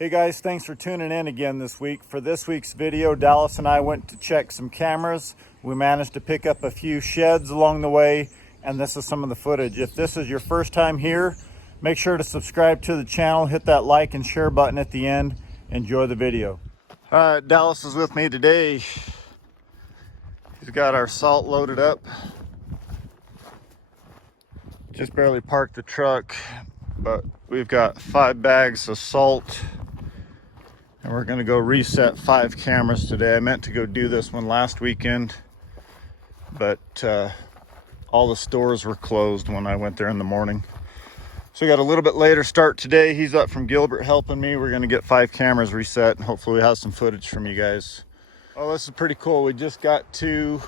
Hey guys, thanks for tuning in again this week. For this week's video, Dallas and I went to check some cameras. We managed to pick up a few sheds along the way, and this is some of the footage. If this is your first time here, make sure to subscribe to the channel, hit that like and share button at the end. Enjoy the video. All right, Dallas is with me today. He's got our salt loaded up. Just barely parked the truck, but we've got 5 bags of salt. And we're gonna go reset 5 cameras today. I meant to go do this one last weekend, but all the stores were closed when I went there in the morning. So we got a little bit later start today. He's up from Gilbert helping me. We're gonna get 5 cameras reset and hopefully we have some footage from you guys. Oh, this is pretty cool. We just got to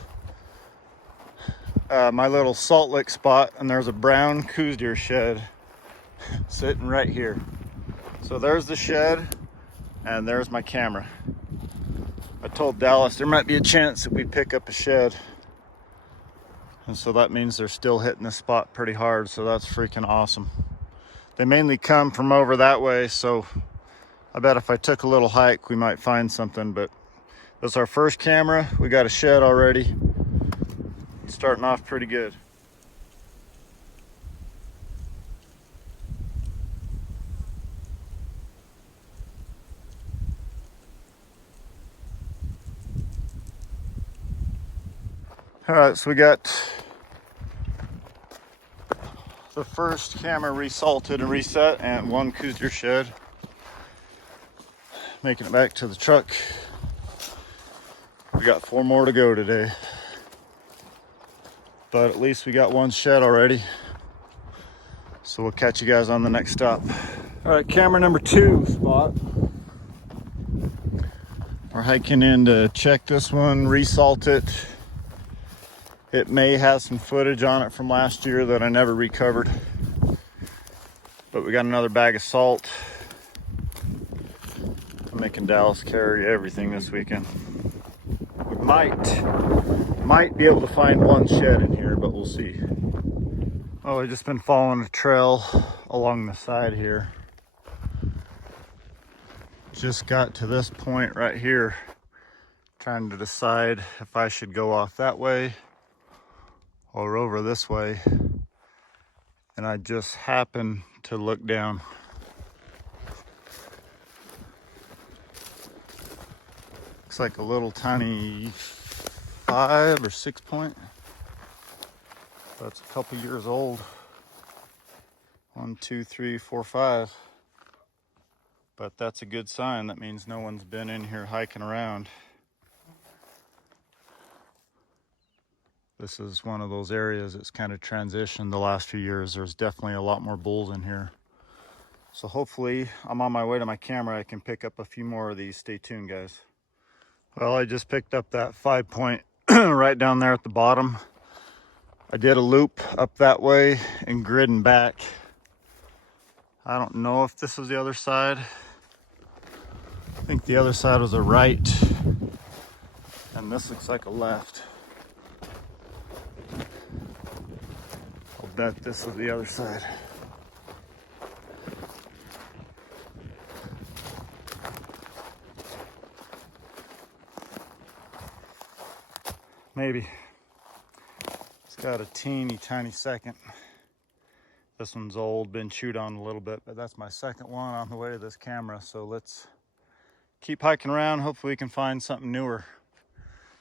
my little salt lick spot, and there's a brown Coues deer shed sitting right here. So there's the shed. And there's my camera. I told Dallas there might be a chance that we pick up a shed. And so that means they're still hitting the spot pretty hard. So that's freaking awesome. They mainly come from over that way. So I bet if I took a little hike, we might find something. But that's our first camera. We got a shed already. It's starting off pretty good. All right, so we got the first camera resalted and reset, and 1 Coues deer shed. Making it back to the truck. We got 4 more to go today, but at least we got 1 shed already. So we'll catch you guys on the next stop. All right, camera number 2 spot. We're hiking in to check this one, resalt it. It may have some footage on it from last year that I never recovered. But we got another bag of salt. I'm making Dallas carry everything this weekend. We might be able to find 1 shed in here, but we'll see. Oh, I've just been following a trail along the side here. Just got to this point right here, trying to decide if I should go off that way or over this way, and I just happened to look down. Looks like a little tiny 5 or 6 point. That's a couple years old. 1, 2, 3, 4, 5. But that's a good sign. That means no one's been in here hiking around. This is one of those areas that's kind of transitioned the last few years. There's definitely a lot more bulls in here. So hopefully I'm on my way to my camera. I can pick up a few more of these. Stay tuned, guys. Well, I just picked up that 5 point right down there at the bottom. I did a loop up that way and gridding back. I don't know if this was the other side. I think the other side was a right. And this looks like a left. I'll bet this is the other side. Maybe. It's got a teeny tiny second. This one's old, been chewed on a little bit, but that's my second one on the way to this camera. So let's keep hiking around. Hopefully we can find something newer.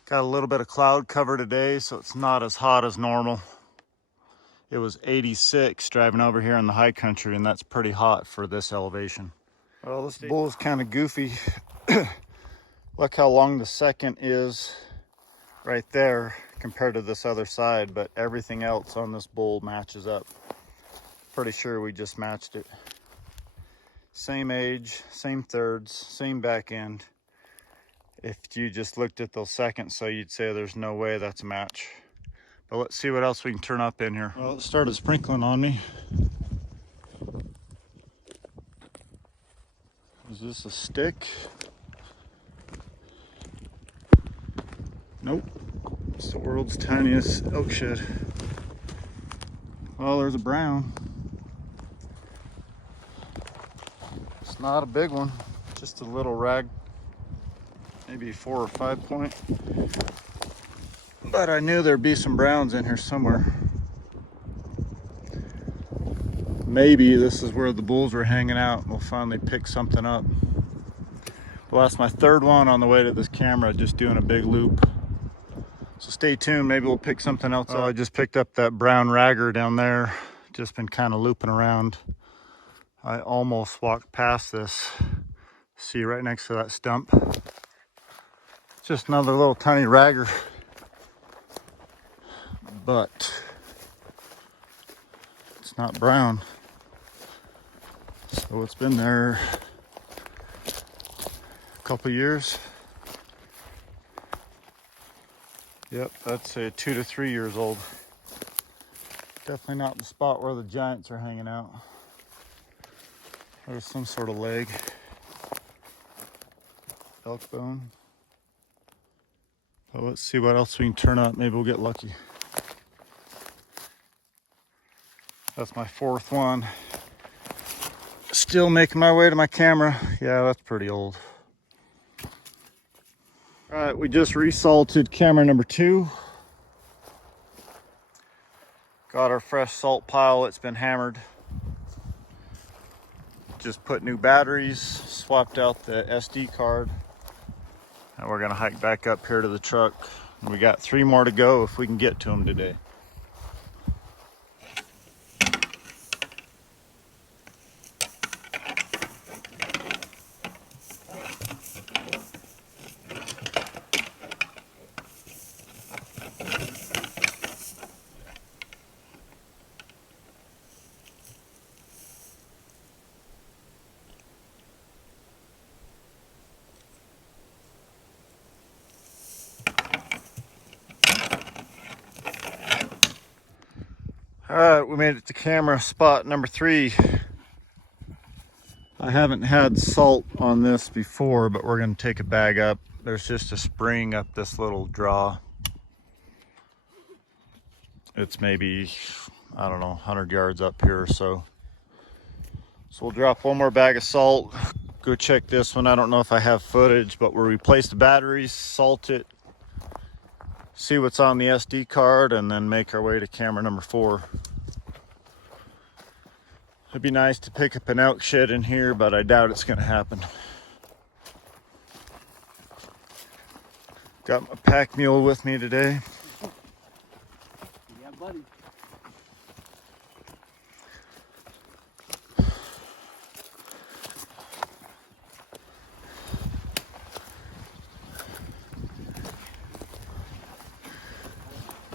Got a little bit of cloud cover today, so it's not as hot as normal. It was 86 driving over here in the high country, and that's pretty hot for this elevation. Well, this bull is kind of goofy. Look how long the second is right there compared to this other side, but everything else on this bull matches up. Pretty sure we just matched it. Same age, same thirds, same back end. If you just looked at those seconds, so you'd say there's no way that's a match. But let's see what else we can turn up in here. Well, it started sprinkling on me. Is this a stick? Nope. It's the world's tiniest elk shed. Well, there's a brown. It's not a big one. Just a little rag, maybe 4 or 5 point. But I knew there'd be some browns in here somewhere. Maybe this is where the bulls were hanging out and we'll finally pick something up. Well, that's my third one on the way to this camera, just doing a big loop. So stay tuned, maybe we'll pick something else up. I just picked up that brown ragger down there. Just been kind of looping around. I almost walked past this. See right next to that stump. Just another little tiny ragger. But it's not brown. So it's been there a couple years. Yep, that's a 2 to 3 years old. Definitely not the spot where the giants are hanging out. There's some sort of leg. Elk bone. Well, let's see what else we can turn up. Maybe we'll get lucky. That's my fourth one. Still making my way to my camera. Yeah, that's pretty old. All right, we just resalted camera number 2. Got our fresh salt pile. It's been hammered. Just put new batteries, swapped out the SD card. And we're gonna hike back up here to the truck. We got 3 more to go if we can get to them today. All right, we made it to camera spot number 3. I haven't had salt on this before, but we're gonna take a bag up. There's just a spring up this little draw. It's maybe, I don't know, 100 yards up here or so. So we'll drop 1 more bag of salt. Go check this one. I don't know if I have footage, but we'll replace the batteries, salt it, see what's on the SD card, and then make our way to camera number 4. It'd be nice to pick up an elk shed in here, but I doubt it's gonna happen. Got my pack mule with me today. Yeah, buddy.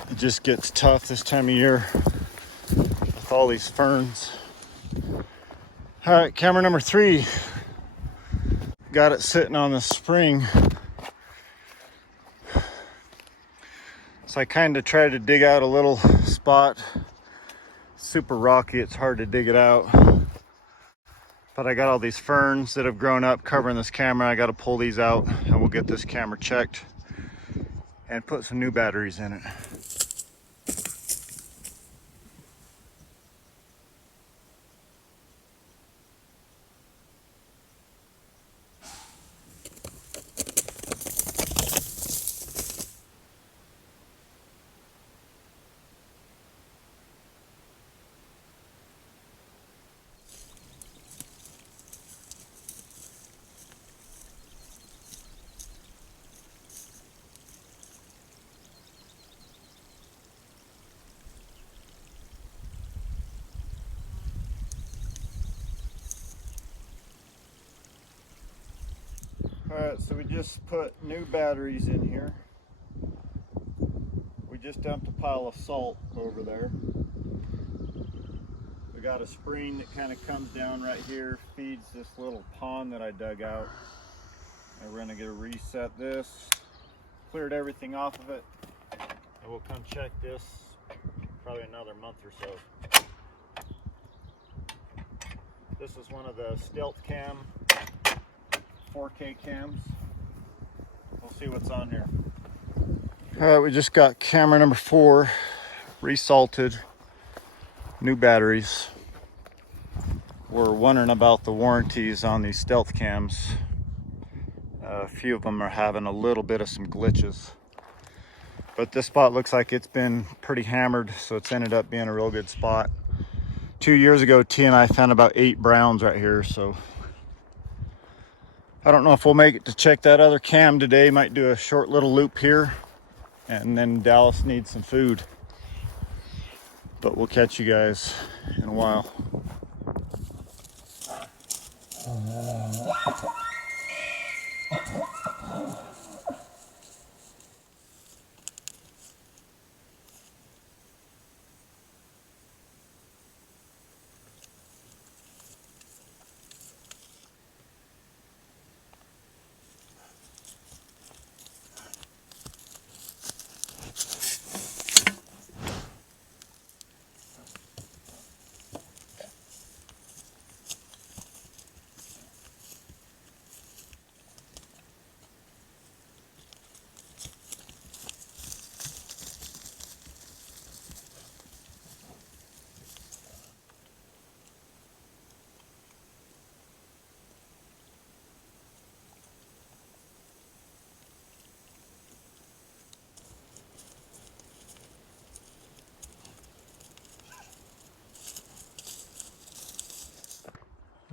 It just gets tough this time of year with all these ferns. All right, camera number 3. Got it sitting on the spring. So I kind of tried to dig out a little spot. Super rocky, it's hard to dig it out. But I got all these ferns that have grown up covering this camera. I got to pull these out and we'll get this camera checked and put some new batteries in it. Alright, so we just put new batteries in here. We just dumped a pile of salt over there. We got a spring that kind of comes down right here, feeds this little pond that I dug out. And we're gonna reset this, cleared everything off of it, and we'll come check this probably another month or so. This is one of the stealth cam 4K cams. We'll see what's on here. All right, we just got camera number 4 resalted, new batteries. We're wondering about the warranties on these stealth cams. A few of them are having a little bit of some glitches. But this spot looks like it's been pretty hammered, so it's ended up being a real good spot. 2 years ago, T and I found about 8 browns right here, so I don't know if we'll make it to check that other cam today. Might do a short little loop here, and then Dallas needs some food. But we'll catch you guys in a while.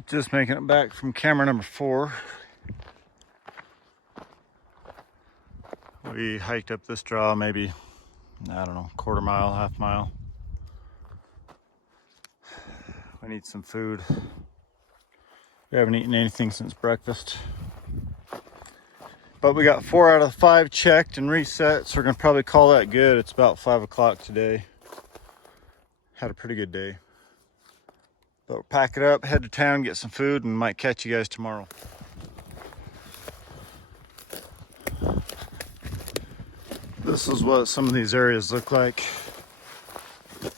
Just making it back from camera number 4. We hiked up this draw maybe, I don't know, quarter mile, half mile. We need some food. We haven't eaten anything since breakfast. But we got 4 out of the 5 checked and reset, so we're gonna probably call that good. It's about 5 o'clock today. Had a pretty good day. But we'll pack it up, head to town, get some food, and might catch you guys tomorrow. This is what some of these areas look like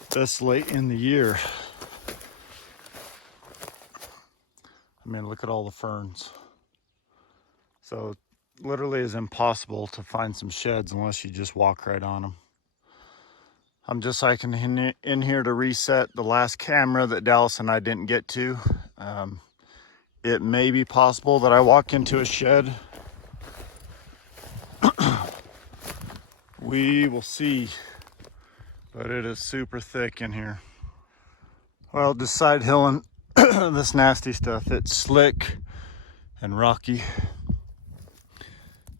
this late in the year. I mean, look at all the ferns. So it literally is impossible to find some sheds unless you just walk right on them. I'm just hiking in here to reset the last camera that Dallas and I didn't get to. It may be possible that I walk into a shed. We will see, but it is super thick in here. Well, just side hilling this nasty stuff. It's slick and rocky.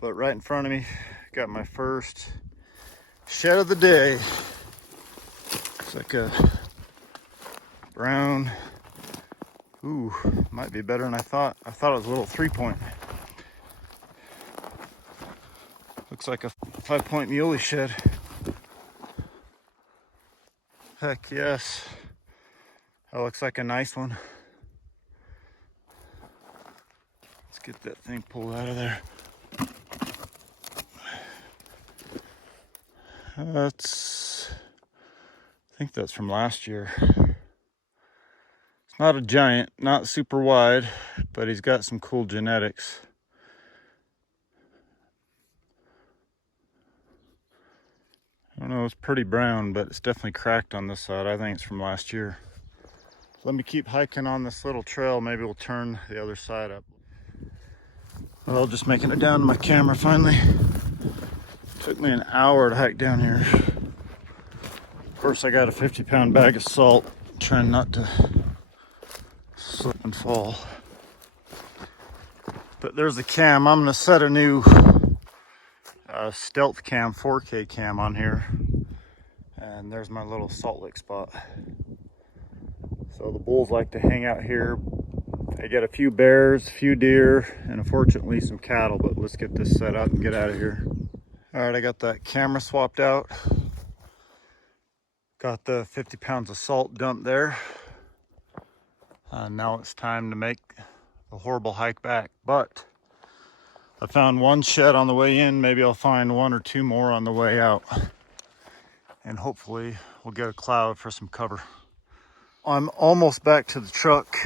But right in front of me, got my first shed of the day. It's like a brown. Ooh, might be better than I thought. I thought it was a little 3-point. Looks like a 5-point muley shed. Heck yes. That looks like a nice one. Let's get that thing pulled out of there. I think that's from last year. It's not a giant, not super wide, but he's got some cool genetics. I don't know, it's pretty brown, but it's definitely cracked on this side. I think it's from last year. Let me keep hiking on this little trail. Maybe we'll turn the other side up. Well, just making it down to my camera finally. Took me an hour to hike down here. Of course, I got a 50-pound bag of salt, trying not to slip and fall. But there's the cam. I'm gonna set a new stealth cam, 4K cam on here. And there's my little salt lick spot. So the bulls like to hang out here. I get a few bears, a few deer, and unfortunately some cattle, but let's get this set up and get out of here. All right, I got that camera swapped out. Got the 50 pounds of salt dumped there. Now it's time to make the horrible hike back. But I found one shed on the way in. Maybe I'll find 1 or 2 more on the way out. And hopefully we'll get a cloud for some cover. I'm almost back to the truck.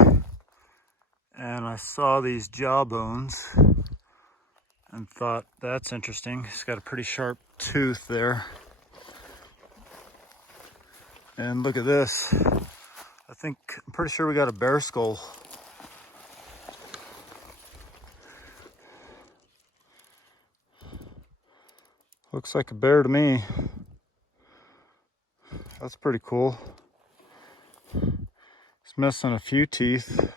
And I saw these jawbones and thought, that's interesting. It's got a pretty sharp tooth there. And look at this. I'm pretty sure we got a bear skull. Looks like a bear to me. That's pretty cool. It's missing a few teeth,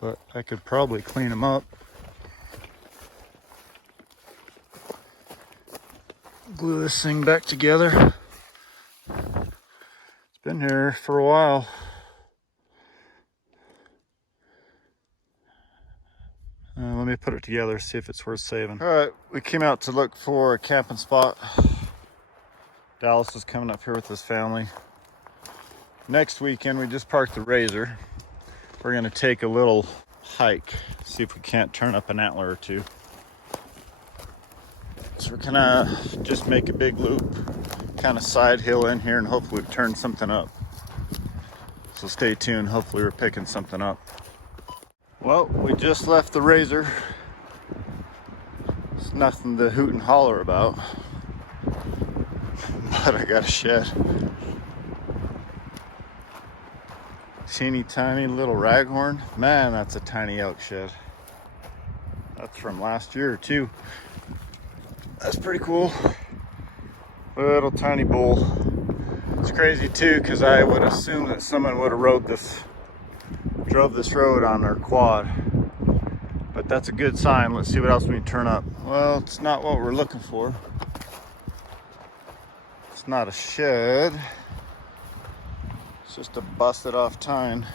but I could probably clean them up. Glue this thing back together. It's been here for a while. Let me put it together, see if it's worth saving. All right, we came out to look for a camping spot. Dallas is coming up here with his family. Next weekend, we just parked the Razor. We're gonna take a little hike, see if we can't turn up an antler or two. So we're gonna just make a big loop, kind of side hill in here, and hopefully turn something up. So stay tuned, hopefully we're picking something up. Well, we just left the Razor. It's nothing to hoot and holler about, but I got a shed. Teeny tiny little raghorn. Man, that's a tiny elk shed. That's from last year too. That's pretty cool. Little tiny bull. It's crazy too, because I would assume that someone would have drove this road on their quad. But that's a good sign. Let's see what else we can turn up. Well, it's not what we're looking for. It's not a shed. It's just a busted off tine.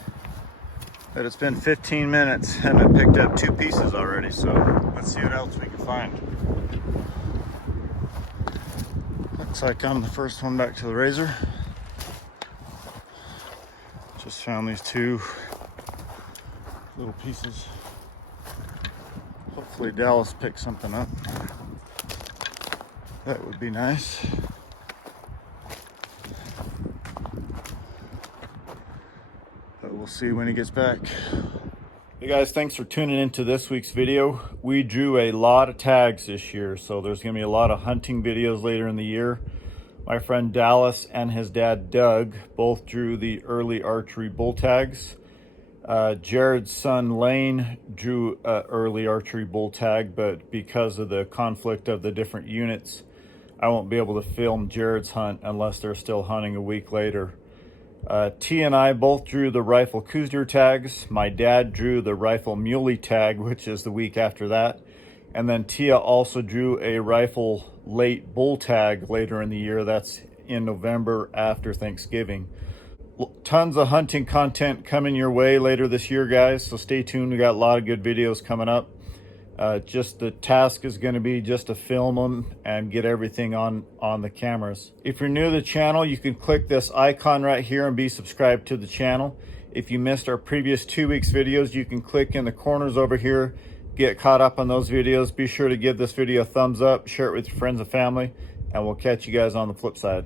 But it's been 15 minutes and I picked up 2 pieces already, so let's see what else we can find. Looks like I'm the first one back to the Razor. Just found these 2 little pieces. Hopefully Dallas picks something up. That would be nice. But we'll see when he gets back. Hey guys, thanks for tuning into this week's video. We drew a lot of tags this year, so there's gonna be a lot of hunting videos later in the year. My friend Dallas and his dad Doug both drew the early archery bull tags. Jared's son Lane drew an early archery bull tag, but because of the conflict of the different units, I won't be able to film Jared's hunt unless they're still hunting a week later. T and I both drew the rifle Coues deer tags. My dad drew the rifle muley tag, which is the week after that. And then Tia also drew a rifle late bull tag later in the year. That's in November after Thanksgiving. Tons of hunting content coming your way later this year, guys, so stay tuned. We got a lot of good videos coming up. Just the task is going to be just to film them and get everything on the cameras. If you're new to the channel, you can click this icon right here and be subscribed to the channel. If you missed our previous 2 weeks videos, you can click in the corners over here, get caught up on those videos. Be sure to give this video a thumbs up, share it with your friends and family, and we'll catch you guys on the flip side.